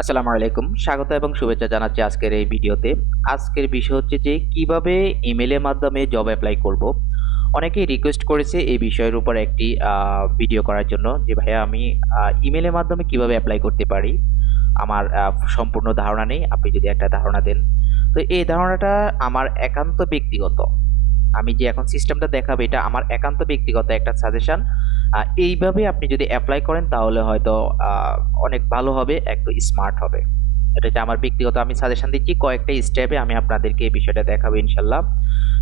আসসালামু আলাইকুম। স্বাগত এবং শুভেচ্ছা জানাচ্ছি আজকের এই ভিডিওতে। আজকের বিষয় হচ্ছে যে, কীভাবে ইমেলের মাধ্যমে জব অ্যাপ্লাই করব? অনেকেই রিকোয়েস্ট করেছে এই বিষয়ের উপর একটি ভিডিও করার জন্য যে, ভাইয়া, আমি ইমেলের মাধ্যমে কীভাবে অ্যাপ্লাই করতে পারি? আমার সম্পূর্ণ ধারণা নেই। আপনি যদি একটা ধারণা দেন। তো এই ধারণাটা আমার একান্ত ব্যক্তিগত। আমি যে এখন সিস্টেমটা দেখাবো, এটা আমার একান্ত ব্যক্তিগত একটা সাজেশন এইভাবে আপনি যদি অ্যাপ্লাই করেন, তাহলে হয়তো অনেক ভালো হবে, একটু স্মার্ট হবে। এটা আমার ব্যক্তিগত আমি সাজেশন দিচ্ছি। কয়েকটা স্টেপে আমি আপনাদেরকে এই বিষয়টা দেখাবো ইনশাল্লাহ।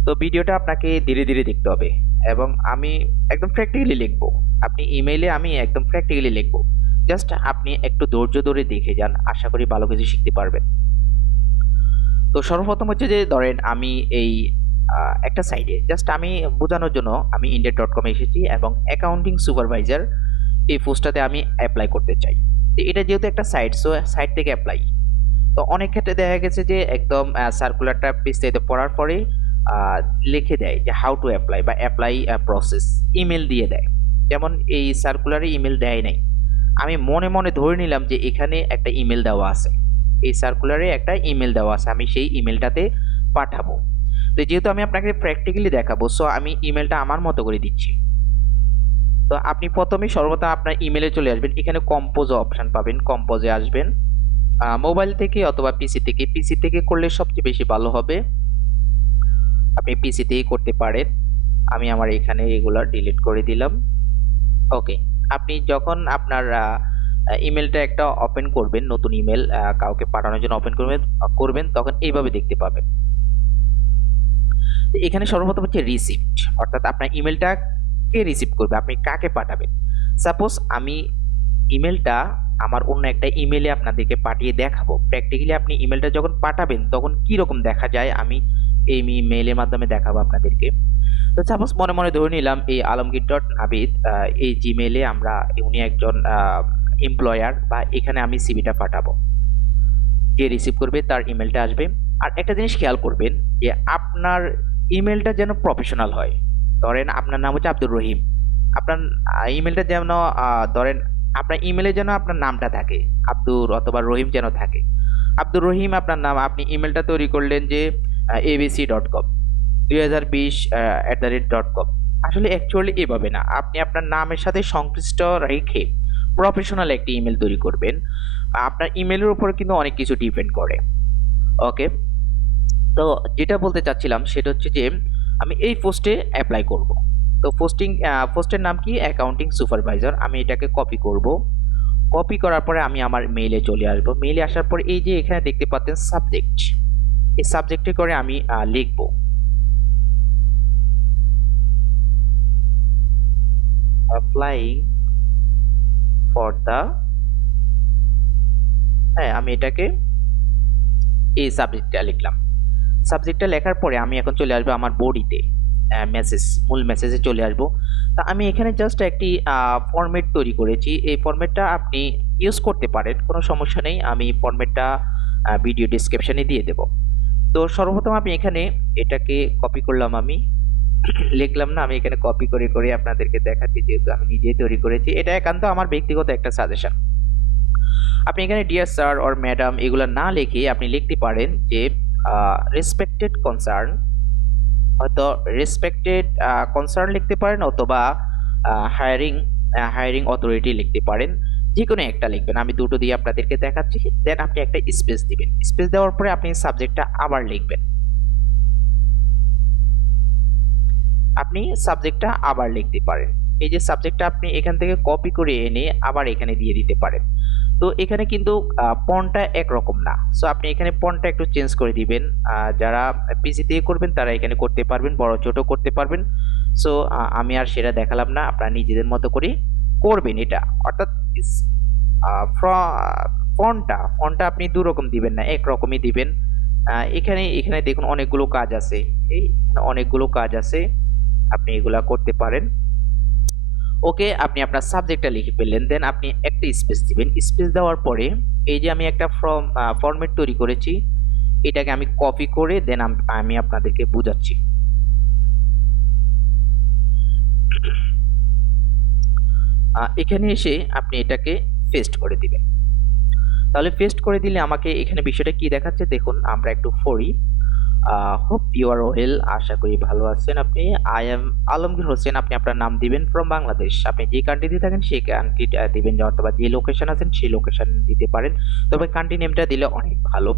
তো ভিডিওটা আপনাকে ধীরে ধীরে দেখতে হবে এবং আমি একদম প্র্যাকটিক্যালি লিখব। আপনি ইমেইলে আমি একদম প্র্যাকটিক্যালি লিখব। জাস্ট আপনি একটু ধৈর্য ধরে দেখে যান। আশা করি ভালো কিছু শিখতে পারবেন। তো সর্বপ্রথম হচ্ছে যে, ধরেন আমি এই একটা সাইডে জাস্ট আমি বোঝানোর জন্য আমি ইন্ডিয়া ডট কমে এসেছি এবং অ্যাকাউন্টিং সুপারভাইজার এই পোস্টটাতে আমি অ্যাপ্লাই করতে চাই। তো এটা যেহেতু একটা সাইট সো সাইট থেকে অ্যাপ্লাই তো অনেক ক্ষেত্রে দেখা গেছে যে একদম সার্কুলারটা বিস্তারিত পড়ার পরে লিখে দেয় যে হাউ টু অ্যাপ্লাই বা অ্যাপ্লাই প্রসেস ইমেল দিয়ে দেয়। যেমন এই সার্কুলারে ইমেল দেয় নাই। আমি মনে মনে ধরে নিলাম যে এখানে একটা ইমেল দেওয়া আছে। এই সার্কুলারে একটা ইমেল দেওয়া আছে। আমি সেই ইমেলটাতে পাঠাবো। তো যেহেতু আমি আপনাকে প্র্যাকটিক্যালি দেখাবো সো আমি ইমেলটা আমার মতো করে দিচ্ছি। তো আপনি প্রথমে সর্বদা আপনার ইমেলে চলে আসবেন। এখানে কম্পোজ অপশান পাবেন। কম্পোজে আসবেন। মোবাইল থেকে অথবা পিসি থেকে। পিসি থেকে করলে সবচেয়ে বেশি ভালো হবে। আপনি পিসি থেকেই করতে পারেন। আমি আমার এখানে রেগুলার ডিলিট করে দিলাম। ওকে আপনি যখন আপনার ইমেলটা একটা ওপেন করবেন, নতুন ইমেল কাউকে পাঠানোর জন্য ওপেন করবেন করবেন, তখন এইভাবে দেখতে পাবেন। তো এখানে সর্বপ্রথম হচ্ছে রিসিপ্ট অর্থাৎ আপনার ইমেলটা কে রিসিভ করবে, আপনি কাকে পাঠাবেন? সাপোজ আমি ইমেলটা আমার অন্য একটা ইমেলে আপনাদেরকে পাঠিয়ে দেখাবো। প্র্যাকটিক্যালি আপনি ইমেলটা যখন পাঠাবেন, তখন কি রকম দেখা যায়? আমি এই মেইলের মাধ্যমে দেখাবো আপনাদেরকে। তো সাপোজ মনে মনে ধরে নিলাম এই আলমগীর ডট নাবিদ এই জিমেলে আমরা উনি একজন এমপ্লয়ার বা এখানে আমি সিভিটা পাঠাবো। যে রিসিভ করবে? তার ইমেলটা আসবে। আর একটা জিনিস খেয়াল করবেন যে আপনার ইমেলটা যেন প্রফেশনাল হয়। ধরেন আপনার নাম হচ্ছে আব্দুর রহিম। আপনার ইমেলটা যেন ধরেন আপনার ইমেলে যেন আপনার নামটা থাকে, আব্দুর অথবা রহিম যেন থাকে। আব্দুর রহিম আপনার নাম, আপনি ইমেলটা তৈরি করলেন যে এবিসি ডট কম দুই হাজার বিশ at the rate dot com আসলে অ্যাকচুয়ালি এভাবে না। আপনি আপনার নামের সাথে সংশ্লিষ্ট রেখে প্রফেশনাল একটি ইমেল তৈরি করবেন। আপনার ইমেলের উপর কিন্তু অনেক কিছু ডিপেন্ড করে। ওকে তো যেটা বলতে চাচ্ছিলাম সেটা হচ্ছে যে, আমি এই পোস্টে অ্যাপ্লাই করব। তো পোস্টিং পোস্টের নাম কি? অ্যাকাউন্টিং সুপারভাইজার আমি এটাকে কপি করব। কপি করার পরে আমি আমার মেইলে চলে আসব। মেইলে আসার পর এই যে এখানে দেখতে পাচ্ছেন সাবজেক্ট এই সাবজেক্টে করে আমি লিখব। অ্যাপ্লাইং ফর দ্য হ্যাঁ আমি এটাকে এই সাবজেক্টটা লিখলাম। সাবজেক্টটা লেখার পরে আমি এখন চলে আসব আমার বডিতে মেসেজ মূল মেসেজে চলে আসব। তা আমি এখানে জাস্ট একটি ফরম্যাট তৈরি করেছি। এই ফরম্যাটটা আপনি ইউজ করতে পারেন, কোনো সমস্যা নেই। আমি ফরম্যাটটা ভিডিও ডিসক্রিপশনে দিয়ে দেব। তো সর্বপ্রথম আমি এখানে এটাকে কপি করলাম আমি। লিখলাম না, আমি এখানে কপি করে করে আপনাদেরকে দেখাচ্ছি, যেহেতু আমি নিজেই তৈরি করেছি। এটা একান্ত আমার ব্যক্তিগত একটা সাজেশন আপনি এখানে ডিয়ার স্যার অর ম্যাডাম এগুলো না লিখে আপনি লিখতে পারেন যে রেসপেক্টেড কনসার্ন হয়তো রেসপেক্টেড কনসার্ন লিখতে পারেন অথবা হায়ারিং হায়ারিং অথরিটি লিখতে পারেন। যে কোনো একটা লিখবেন। আমি দুটো দিয়ে আপনাদেরকে দেখাচ্ছি। দেন আপনি একটা স্পেস দিবেন। স্পেস দেওয়ার পরে আপনি সাবজেক্টটা আবার লিখবেন। আপনি সাবজেক্টটা আবার লিখতে পারেন। এই যে সাবজেক্টটা আপনি এখান থেকে কপি করে এনে আবার এখানে দিয়ে দিতে পারেন। তো এখানে কিন্তু পনটা একরকম না। সো আপনি এখানে পনটা একটু চেঞ্জ করে দিবেন। যারা দিয়ে করবেন, তারা এখানে করতে পারবেন, বড় ছোট করতে পারবেন। সো আমি আর সেটা দেখালাম না। আপনারা নিজেদের মতো করে করবেন এটা। অর্থাৎ ফন্টটা ফন্টটা আপনি দু রকম দিবেন না এক রকমই দিবেন এখানে এখানে দেখুন অনেকগুলো কাজ আছে। এই অনেকগুলো কাজ আছে। আপনি এগুলা করতে পারেন। ওকে আপনি আপনার সাবজেক্টটা লিখে ফেললেন দেন আপনি একটা স্পেস দিবেন। স্পেস দেওয়ার পরে এই যে আমি একটা ফর্ম ফরম্যাট তৈরি করেছি, এটাকে আমি কপি করে দেন আমি আপনাদেরকে বোঝাচ্ছি। এখানে এসে আপনি এটাকে পেস্ট করে দিবেন। তাহলে পেস্ট করে দিলে আমাকে এখানে বিষয়টা কি দেখাচ্ছে? দেখুন, আমরা একটু পড়ি। হোপ ইউ আর ওয়েল আশা করি ভালো আছেন আপনি। I am Alamgir Hossain. আপনি আপনার নাম দিবেন ফ্রম বাংলাদেশ আপনি যে কান্ট্রিতে থাকেন, সেই কান্ট্রি দিবেন। অথবা যে লোকেশন আছেন, সেই লোকেশন দিতে পারেন। তবে কান্ট্রি নেমটা দিলে অনেক ভালো।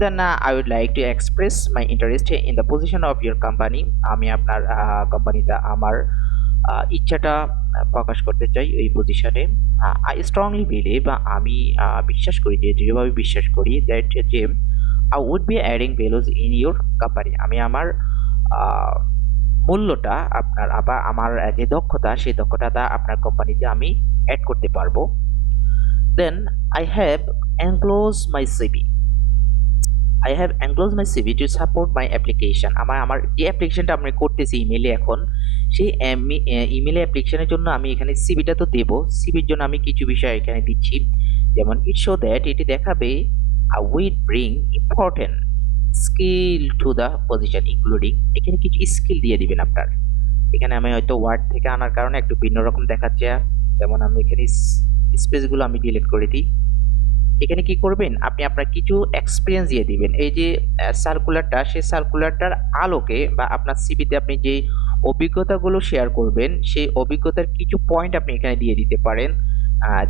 Then I would like to express my interest in the position of your company আমি আপনার কোম্পানিতে আমার ইচ্ছাটা প্রকাশ করতে চাই এই পজিশনে আই স্ট্রংলি বিলিভ আমি বিশ্বাস করি যে দৃঢ়ভাবে বিশ্বাস করি দ্যাট যে I would be adding values in your company আমি আমার মূল্যটা আপনার বা আমার যে দক্ষতা, সেই দক্ষতাটা আপনার কোম্পানিতে আমি অ্যাড করতে পারব। Then I have enclose my CV I have enclose my CV to support my application আমার আমার যে অ্যাপ্লিকেশানটা আমি করতেছি ইমেলে এখন, সেই ইমেলে অ্যাপ্লিকেশনের জন্য আমি এখানে সিভিটা তো দেবো। সিভির জন্য আমি কিছু বিষয় এখানে দিচ্ছি। যেমন ইট শো দ্যাট এটি দেখাবে with bring important skill to the position including এখানে কিছু স্কিল দিয়ে দিবেন আপনার। এখানে আমি হয়তো ওয়ার্ড থেকে আনার কারণে একটু ভিন্ন রকম দেখাচ্ছে। যেমন আমি এখানে স্পেসগুলো আমি ডিলিট করে দিই। এখানে কি করবেন? আপনি আপনার কিছু এক্সপিরিয়েন্স দিয়ে দিবেন। এই যে সার্কুলারটা সেই সার্কুলারটার আলোকে বা আপনার সিবিতে আপনি যে অভিজ্ঞতাগুলো শেয়ার করবেন, সেই অভিজ্ঞতার কিছু পয়েন্ট আপনি এখানে দিয়ে দিতে পারেন।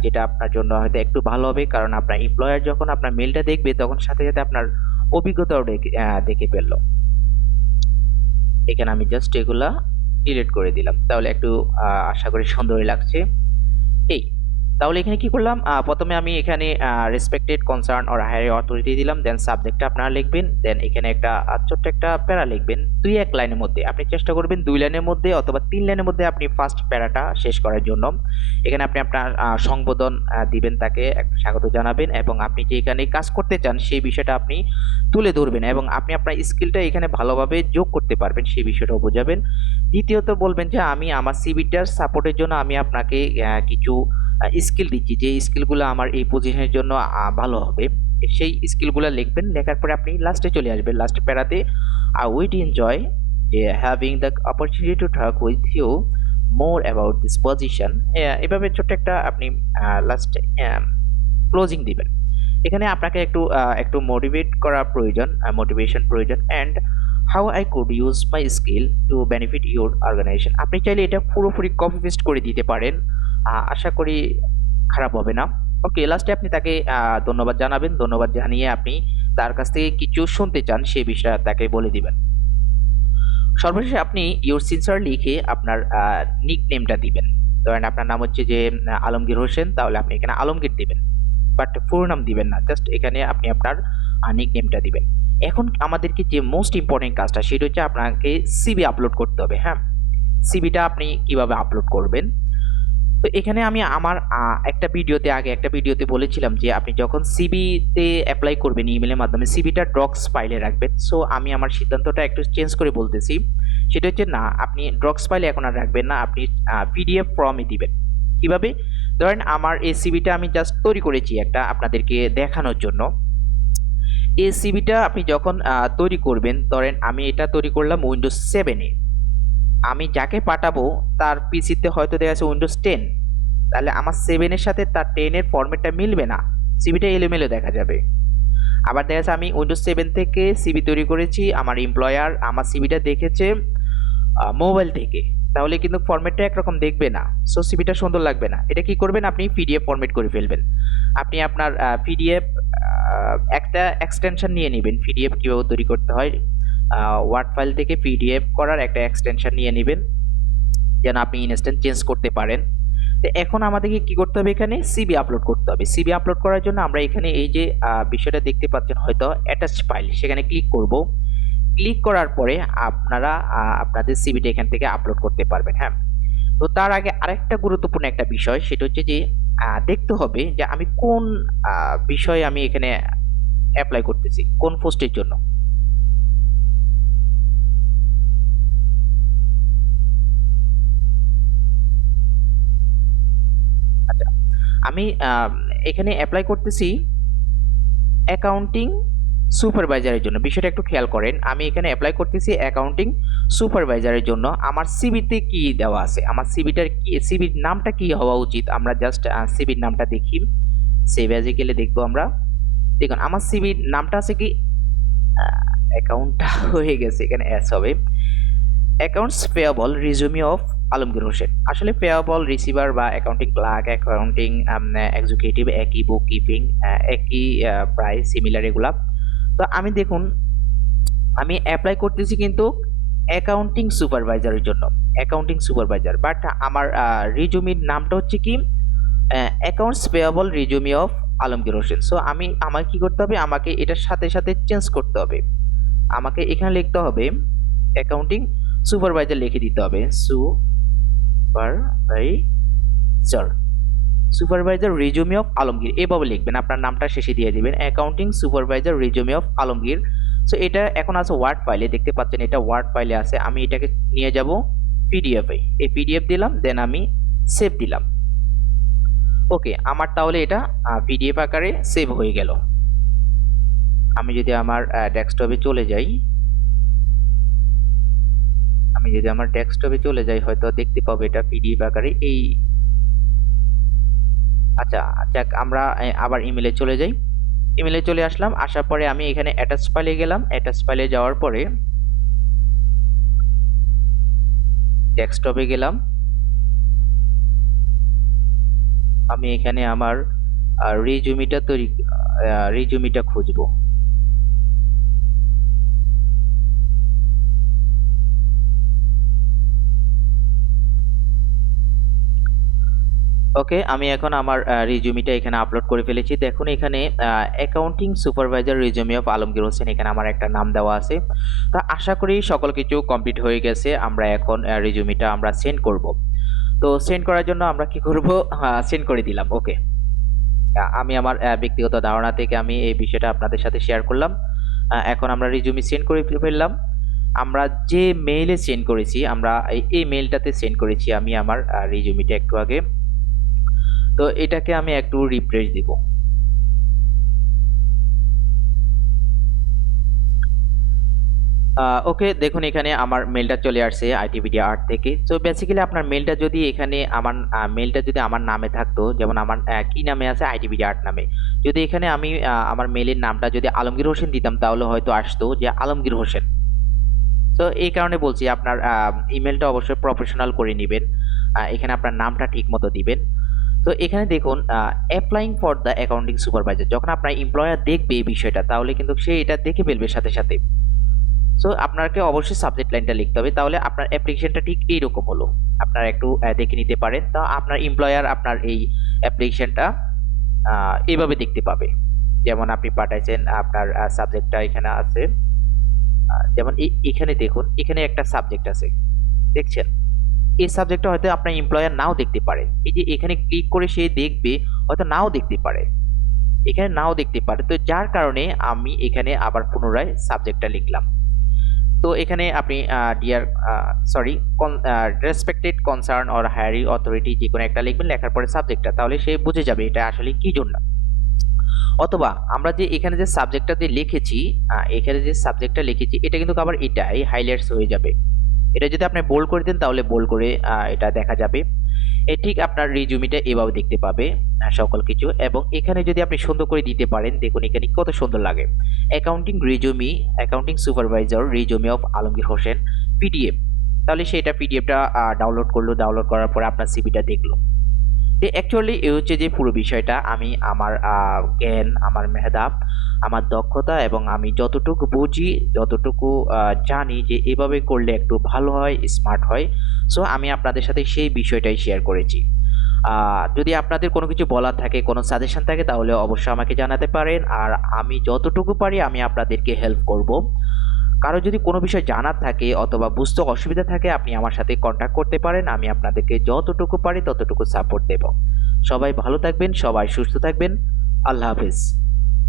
যেটা আপনার জন্য হয়তো একটু ভালো হবে। কারণ আপনার এমপ্লয়ার যখন আপনার মেলটা দেখবে, তখন সাথে সাথে আপনার অভিজ্ঞতাও দেখে ফেলল। এখানে আমি জাস্ট এগুলা ডিলিট করে দিলাম। তাহলে একটু আশা করি সুন্দরই লাগছে। এই তাহলে এখানে কি করলাম? প্রথমে আমি এখানে respected concern or higher authority দিলাম দেন সাবজেক্টটা আপনারা লিখবেন দেন এখানে একটা ছোট্ট একটা প্যারা লিখবেন। দুই এক লাইনের মধ্যে। আপনি চেষ্টা করবেন দুই লাইনের মধ্যে অথবা তিন লাইনের মধ্যে আপনি ফার্স্ট প্যারাটা শেষ করার জন্য। এখানে আপনি আপনার আহ, সংবোধন দিবেন তাকে স্বাগত জানাবেন এবং আপনি যে এখানে কাজ করতে চান সেই বিষয়টা আপনি তুলে ধরবেন এবং আপনি আপনার স্কিলটা এখানে ভালোভাবে যোগ করতে পারবেন সেই বিষয়টাও বোঝাবেন। দ্বিতীয়ত বলবেন যে আমি আমার সিবিটার সাপোর্টের জন্য আমি আপনাকে কিছু স্কিল দিচ্ছি। যে স্কিলগুলো আমার এই পজিশনের জন্য ভালো হবে, সেই স্কিলগুলো লিখবেন। লেখার পরে আপনি লাস্টে চলে আসবেন। লাস্টে প্যারাতে আই উইড এনজয় যে having the opportunity to talk with you more about this position এভাবে ছোট্ট একটা আপনি লাস্টে ক্লোজিং দিবেন। এখানে আপনাকে একটু একটু মোটিভেট করা প্রয়োজন মোটিভেশন প্রয়োজন and how I could use my skill to benefit your organization আপনি চাইলে এটা পুরোপুরি কপি পেস্ট করে দিতে পারেন। আশা করি খারাপ হবে না। ওকে লাস্টে আপনি তাকে ধন্যবাদ জানাবেন। ধন্যবাদ জানিয়ে আপনি তার কাছ থেকে কিছু শুনতে চান সেই বিষয়ে তাকে বলে দিবেন। সর্বশেষে আপনি ইউর সিনসার লিখে আপনার নিক নেমটা দিবেন। ধরেন আপনার নাম হচ্ছে যে আলমগীর হোসেন, তাহলে আপনি এখানে আলমগীর দিবেন। বাট পুরো নাম দিবেন না জাস্ট এখানে আপনি আপনার নিক নেমটা দিবেন। এখন আমাদেরকে যে মোস্ট ইম্পর্টেন্ট কাজটা, সেটা হচ্ছে আপনাকে সিবি আপলোড করতে হবে হ্যাঁ? সিবিটা আপনি কীভাবে আপলোড করবেন? তো এখানে আমি আমার একটা ভিডিওতে আগে একটা ভিডিওতে বলেছিলাম যে আপনি যখন সিবিতে অ্যাপ্লাই করবেন ইমেলের মাধ্যমে সিবিটা ড্রক্স ফাইলে রাখবেন। সো আমি আমার সিদ্ধান্তটা একটু চেঞ্জ করে বলতেছি। সেটা হচ্ছে, না, আপনি ড্রক্স ফাইলে এখন আর রাখবেন না, আপনি পিডিএফ ফর্মে দিবেন। কীভাবে? ধরেন, আমার এই সিবিটা আমি জাস্ট তৈরি করেছি একটা আপনাদেরকে দেখানোর জন্য। এই সিবিটা আপনি যখন তৈরি করবেন, ধরেন, আমি এটা তৈরি করলাম উইন্ডোজ সেভেনে আমি যাকে পাঠাবো, তার পিসিতে হয়তো দেখা যাচ্ছে উইন্ডোজ টেন তাহলে আমার সেভেনের সাথে তার টেনের ফরম্যাটটা মিলবে না। সিবিটা এলোমেলো দেখা যাবে। আবার দেখা যাচ্ছে আমি উইন্ডোজ সেভেন থেকে সিবি তৈরি করেছি, আমার এমপ্লয়ার আমার সিবিটা দেখেছে মোবাইল থেকে। তাহলে কিন্তু ফরম্যাটটা একরকম দেখবে না। সো সিবিটা সুন্দর লাগবে না। এটা কি করবেন? আপনি পিডিএফ ফরম্যাট করে ফেলবেন। আপনি আপনার পিডিএফ একটা এক্সটেনশন নিয়ে নেবেন। পিডিএফ কীভাবে তৈরি করতে হয়? ওয়ার্ড ফাইল থেকে পিডিএফ করার একটা এক্সটেনশন নিয়ে নেবেন, যেন আপনি ইনস্ট্যান্ট চেঞ্জ করতে পারেন। তো এখন আমাদেরকে কি করতে হবে এখানে? সিবি আপলোড করতে হবে। সিবি আপলোড করার জন্য আমরা এখানে এই যে বিষয়টা দেখতে পাচ্ছেন হয়তো অ্যাটাচ ফাইল সেখানে ক্লিক করব। ক্লিক করার পরে আপনারা আপনাদের সিবিটা এখান থেকে আপলোড করতে পারবেন হ্যাঁ? তো তার আগে আরেকটা গুরুত্বপূর্ণ একটা বিষয়, সেটা হচ্ছে যে দেখতে হবে যে আমি কোন বিষয়ে আমি এখানে অ্যাপ্লাই করতেছি, কোন পোস্টের জন্য আচ্ছা আমি এখানে অ্যাপ্লাই করতেছি অ্যাকাউন্টিং সুপারভাইজারের জন্য। বিষয়টা একটু খেয়াল করেন, আমি এখানে অ্যাপ্লাই করতেছি অ্যাকাউন্টিং সুপারভাইজারের জন্য। আমার সিবিতে কি দেওয়া আছে? আমার সিবিটার কি সিবির নামটা কি হওয়া উচিত? আমরা জাস্ট সিবির নামটা দেখি। সেভ অ্যাজে গেলে দেখব আমরা। দেখুন, আমার সিবির নামটা আছে কি অ্যাকাউন্টটা হয়ে গেছে, এখানে অ্যাস হবে। Accounts payable resume of Alamgir Hossain. আসলে পেয়াবল রিসিভার বা অ্যাকাউন্টিং ক্লার্ক অ্যাকাউন্টিং এক্সিকিউটিভ একই বুক কিপিং একই প্রায় সিমিলার এগুলা। তো আমি দেখুন, আমি অ্যাপ্লাই করতেছি কিন্তু অ্যাকাউন্টিং সুপারভাইজারের জন্য অ্যাকাউন্টিং সুপারভাইজার বাট আমার রিজুমির নামটা হচ্ছে কি? Accounts payable resume of Alamgir Hossain. So আমি আমাকে কি করতে হবে? আমাকে এটার সাথে সাথে চেঞ্জ করতে হবে। আমাকে এখানে লিখতে হবে অ্যাকাউন্টিং সুপারভাইজার লিখে দিতে হবে। Supervisor supervisor resume of Alamgir এভাবে লিখবেন, আপনার নামটা শেষে দিয়ে দিবেন। Accounting supervisor resume of Alamgir so এটা এখন আছে ওয়ার্ড ফাইলে দেখতে পাচ্ছেন এটা ওয়ার্ড ফাইলে আছে। আমি এটাকে নিয়ে যাব পিডিএফে এই পিডিএফ দিলাম দেন আমি সেভ দিলাম। ওকে আমার তাহলে এটা পিডিএফ আকারে সেভ হয়ে গেল। আমি যদি আমার ডেস্কটপে চলে যাই আমি যদি আমার ডেস্কটপে চলে যাই, হয়তো দেখতে পাবো এটা পিডিএফ আকারে এই। আচ্ছা যাক, আমরা আবার ইমেলে চলে যাই। ইমেলে চলে আসলাম, আসার পরে আমি এখানে অ্যাটাচ ফাইলে গেলাম। অ্যাটাচ ফাইলে যাওয়ার পরে ডেস্কটপে গেলাম। আমি এখানে আমার রিজুমিটা তৈরি রিজুমিটা খুঁজবো। ওকে আমি এখন আমার রিজুমিটা এখানে আপলোড করে ফেলেছি। দেখুন, এখানে accounting supervisor resume of Alamgir Hossain, এখানে আমার একটা নাম দেওয়া আছে। তো আশা করি সকল কিছু কমপ্লিট হয়ে গেছে। আমরা এখন রিজুমিটা আমরা সেন্ড করব। তো সেন্ড করার জন্য আমরা কি করব? সেন্ড করে দিলাম। ওকে আমি আমার ব্যক্তিগত ধারণা থেকে আমি এই বিষয়টা আপনাদের সাথে শেয়ার করলাম। এখন আমরা রিজুমি সেন্ড করে ফেললাম। আমরা যে মেইলে সেন্ড করেছি, আমরা এই- মেইলটাতে সেন্ড করেছি আমি আমার রিজুমিটা একটু আগে। তো এটাকে আমি একটু রিফ্রেশ দিব। ওকে, দেখুন এখানে আমার মেলটা চলে আসছে আইটিভিডি আর্ট থেকে। তো বেসিক্যালি আপনার মেলটা যদি এখানে আমার মেলটা যদি আমার নামে থাকতো, যেমন আমার কি নামে আছে আইটিভিডি আর্ট নামে। যদি এখানে আমি আমার মেলের নামটা যদি আলমগীর হোসেন দিতাম, তাহলে হয়তো আসতো যে আলমগীর হোসেন। তো এই কারণে বলছি আপনার ইমেলটা অবশ্যই প্রফেশনাল করে নেবেন। এখানে আপনার নামটা ঠিক মতো দিবেন। তো এখানে দেখুন applying for the accounting supervisor যখন আপনার এমপ্লয়ার দেখবে এই বিষয়টা, তাহলে কিন্তু সে এটা দেখে ফেলবে সাথে সাথে। সো আপনাকে অবশ্যই সাবজেক্ট লাইনটা লিখতে হবে, তাহলে আপনার অ্যাপ্লিকেশনটা ঠিক এইরকম হলো। আপনারা একটু দেখে নিতে পারেন। তা আপনার এমপ্লয়ার আপনার এই অ্যাপ্লিকেশনটা এইভাবে দেখতে পাবে। যেমন আপনি পাঠাইছেন, আপনার সাবজেক্টটা এখানে আছে। যেমন এখানে দেখুন, এখানে একটা সাবজেক্ট আছে। দেখছেন? এই সাবজেক্টটা হয়তো আপনার এমপ্লয়ার নাও দেখতে পারে। এই যে এখানে ক্লিক করে সে দেখবে, হয়তো নাও দেখতে পারে। এখানে নাও দেখতে পারে। তো যার কারণে আমি এখানে আবার পুনরায় সাবজেক্টটা লিখলাম। তো এখানে আপনি dear sorry respected concern or higher authority যে কোনো একটা লিখবেন, লেখার পরে সাবজেক্টটা তাহলে সে বুঝে যাবে এটা আসলে কি জন্য। অথবা আমরা যে এখানে যে সাবজেক্টটা যে লিখেছি এখানে যে সাবজেক্টটা লিখেছি, এটা কিন্তু আবার এটা এই হাইলাইটস হয়ে যাবে। এটা যদি আপনি বোল্ড করে দেন, তাহলে বোল্ড করে এটা দেখা যাবে। এ ঠিক আপনার রিজুমিটা এভাবে দেখতে পাবে সকল কিছু। এবং এখানে যদি আপনি সুন্দর করে দিতে পারেন, দেখুন এখানে কত সুন্দর লাগে। Accounting resume accounting supervisor resume of Alamgir Hossain PDF তাহলে সেটা পিডিএফটা ডাউনলোড করল ডাউনলোড করার পরে আপনার সিবিটা দেখল। অ্যাকচুয়ালি এই হচ্ছে যে পুরো বিষয়টা। আমি আমার জ্ঞান, আমার মেধা আমার দক্ষতা এবং আমি যতটুকু বুঝি, যতটুকু জানি যে এভাবে করলে একটু ভালো হয় স্মার্ট হয়। সো আমি আপনাদের সাথে সেই বিষয়টাই শেয়ার করেছি। যদি আপনাদের কোনো কিছু বলার থাকে, কোনো সাজেশন থাকে, তাহলে অবশ্যই আমাকে জানাতে পারেন। আর আমি যতটুকু পারি, আমি আপনাদেরকে হেল্প করব। কারও যদি কোনো বিষয় জানার থাকে অথবা বুঝতে অসুবিধা থাকে, আপনি আমার সাথে কন্ট্যাক্ট করতে পারেন। আমি আপনাদেরকে যতটুকু পারি ততটুকু সাপোর্ট দেব। সবাই ভালো থাকবেন, সবাই সুস্থ থাকবেন। আল্লাহ হাফিজ।